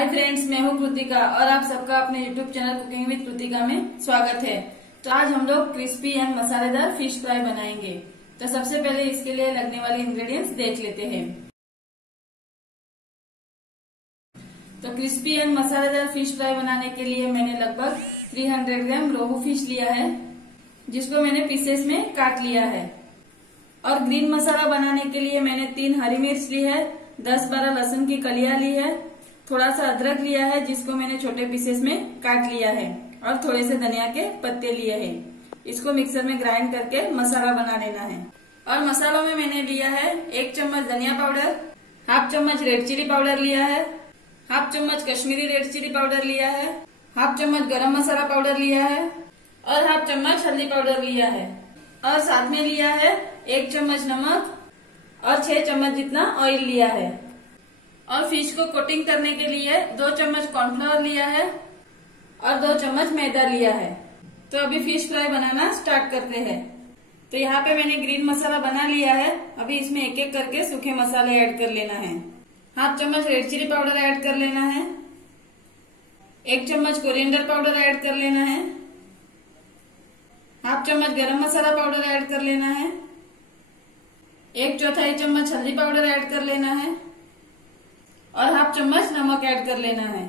Hi friends, मैं हूँ कृतिका और आप सबका अपने YouTube channel cooking with Kritika में स्वागत है। तो आज हम लोग क्रिस्पी एंड मसालेदार फिश फ्राई बनाएंगे। तो सबसे पहले इसके लिए लगने वाले इंग्रेडिएंट्स देख लेते हैं। तो क्रिस्पी एंड मसालेदार फिश फ्राई बनाने के लिए मैंने लगभग 300 ग्राम रोहू फिश लिया है, जिसको मैंने पीसेस में काट लिया है। और ग्रीन मसाला बनाने के लिए मैंने 3 हरी मिर्च ली है, 10-12 लहसुन की कलियां ली है, थोड़ा सा अदरक लिया है जिसको मैंने छोटे पीसेस में काट लिया है, और थोड़े से धनिया के पत्ते लिए हैं। इसको मिक्सर में ग्राइंड करके मसाला बना लेना है। और मसालों में मैंने लिया है 1 चम्मच धनिया पाउडर, हाफ चम्मच रेड चिली पाउडर लिया है, हाफ चम्मच कश्मीरी रेड चिली पाउडर लिया है, हाफ चम्मच गरम मसाला पाउडर लिया है और हाफ चम्मच हल्दी पाउडर लिया है। और साथ में लिया है 1 चम्मच नमक और 6 चम्मच जितना ऑयल लिया है। और फिश को कोटिंग करने के लिए 2 चम्मच कॉर्नफ्लावर लिया है और 2 चम्मच मैदा लिया है। तो अभी फिश फ्राई बनाना स्टार्ट करते हैं। तो यहाँ पे मैंने ग्रीन मसाला बना लिया है। अभी इसमें एक एक करके सूखे मसाले ऐड कर लेना है। हाफ चम्मच रेड चिली पाउडर ऐड कर लेना है, 1 चम्मच कोरिएंडर पाउडर ऐड कर लेना है, हाफ चम्मच गरम मसाला पाउडर ऐड कर लेना है, 1/4 चम्मच हल्दी पाउडर ऐड कर लेना है और हाफ चम्मच नमक ऐड कर लेना है।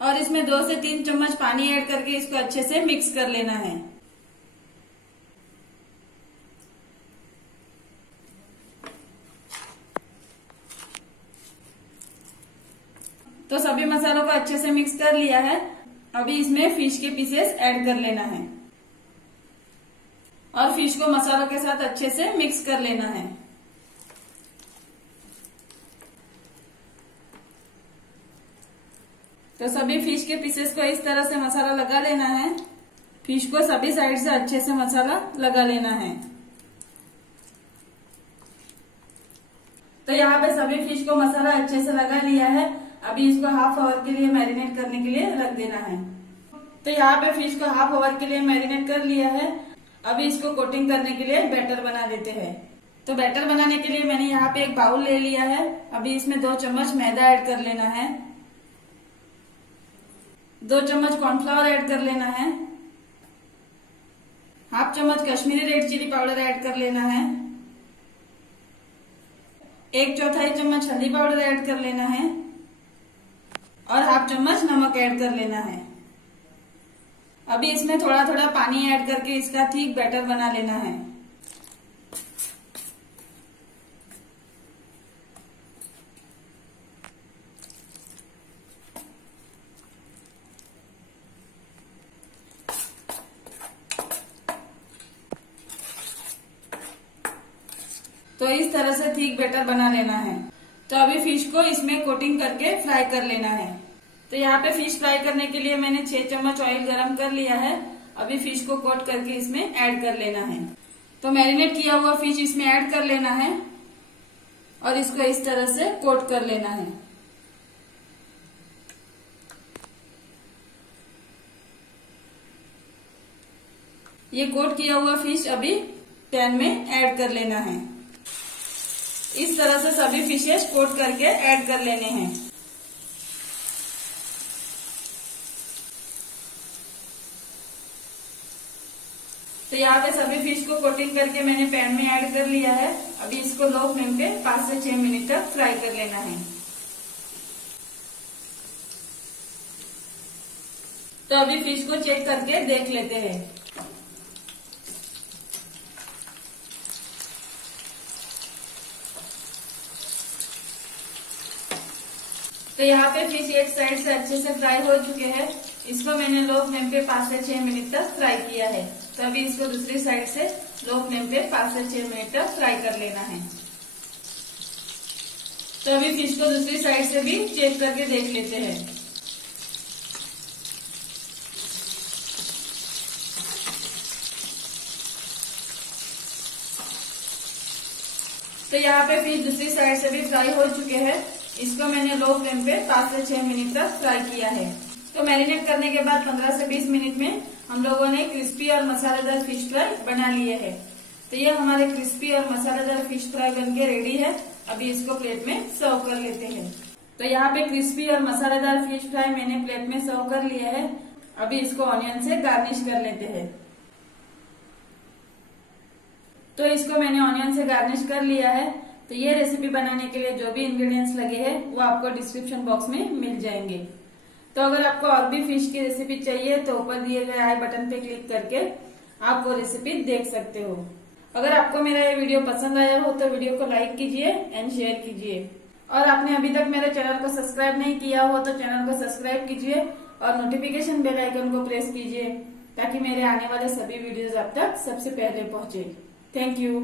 और इसमें 2 से 3 चम्मच पानी ऐड करके इसको अच्छे से मिक्स कर लेना है। तो सभी मसालों को अच्छे से मिक्स कर लिया है। अभी इसमें फिश के पीसेस ऐड कर लेना है और फिश को मसालों के साथ अच्छे से मिक्स कर लेना है। तो सभी फिश के पीसेस को इस तरह से मसाला लगा लेना है। फिश को सभी साइड से अच्छे से मसाला लगा लेना है। तो यहाँ पे सभी फिश को मसाला अच्छे से लगा लिया है। अभी इसको हाफ आवर के लिए मैरिनेट करने के लिए रख देना है। तो यहाँ पे फिश को हाफ आवर के लिए मैरिनेट कर लिया है। अभी इसको कोटिंग करने के लिए बैटर बना देते हैं। तो बैटर बनाने के लिए मैंने यहाँ पे एक बाउल ले लिया है। अभी इसमें 2 चम्मच मैदा ऐड कर लेना है, 2 चम्मच कॉर्नफ्लावर ऐड कर लेना है, हाफ चम्मच Kashmiri red chilli powder add कर लेना है, 1/4 चम्मच हल्दी पाउडर ऐड कर लेना है और हाफ चम्मच नमक ऐड कर लेना है। अभी इसमें थोड़ा थोड़ा पानी ऐड करके इसका थिक बैटर बना लेना है। तो इस तरह से थिक बैटर बना लेना है। तो अभी फिश को इसमें कोटिंग करके फ्राई कर लेना है। तो यहाँ पे फिश फ्राई करने के लिए मैंने 6 चम्मच ऑयल गरम कर लिया है। अभी फिश को कोट करके इसमें ऐड कर लेना है। तो मैरिनेट किया हुआ फिश इसमें ऐड कर लेना है और इसको इस तरह से कोट कर लेना है। ये कोट किया हुआ फिश अभी पैन में ऐड कर लेना है। इस तरह से सभी फिशेस कोट करके ऐड कर लेने हैं। तो यहाँ पे सभी फिश को कोटिंग करके मैंने पैन में ऐड कर लिया है। अभी इसको लो फ्लेम पे 5 से 6 मिनट तक फ्राई कर लेना है। तो अभी फिश को चेक करके देख लेते हैं। तो यहाँ पे फिश एक साइड से अच्छे से फ्राई हो चुके हैं। इसको मैंने लो फ्लेम पे 5 से 6 मिनट तक फ्राई किया है। तो अभी इसको दूसरी साइड से लो फ्लेम पे 5 से 6 मिनट तक फ्राई कर लेना है। तो अभी फिश को दूसरी साइड से भी चेक करके देख लेते हैं। तो यहाँ पे फिश दूसरी साइड से भी फ्राई हो चुके हैं। इसको मैंने लो फ्लेम पे 5 से 6 मिनट तक फ्राई किया है। तो मैरिनेट करने के बाद 15 से 20 मिनट में हम लोगों ने क्रिस्पी और मसालेदार फिश फ्राई बना लिए है। तो ये हमारे क्रिस्पी और मसालेदार फिश फ्राई बनके रेडी है। अभी इसको प्लेट में सर्व कर लेते हैं। तो यहाँ पे क्रिस्पी और मसालेदार फिश फ्राई मैंने प्लेट में सर्व कर लिया है। अभी इसको ऑनियन से गार्निश कर लेते हैं। तो इसको मैंने ऑनियन से गार्निश कर लिया है। तो ये रेसिपी बनाने के लिए जो भी इंग्रेडिएंट्स लगे हैं वो आपको डिस्क्रिप्शन बॉक्स में मिल जाएंगे। तो अगर आपको और भी फिश की रेसिपी चाहिए तो ऊपर दिए गए आई बटन पे क्लिक करके आप वो रेसिपी देख सकते हो। अगर आपको मेरा ये वीडियो पसंद आया हो तो वीडियो को लाइक कीजिए एंड शेयर कीजिए। और आपने अभी तक मेरे चैनल को सब्सक्राइब नहीं किया हो तो चैनल को सब्सक्राइब कीजिए और नोटिफिकेशन बेल आइकन को प्रेस कीजिए ताकि मेरे आने वाले सभी वीडियोज आप तक सबसे पहले पहुंचे। Thank you.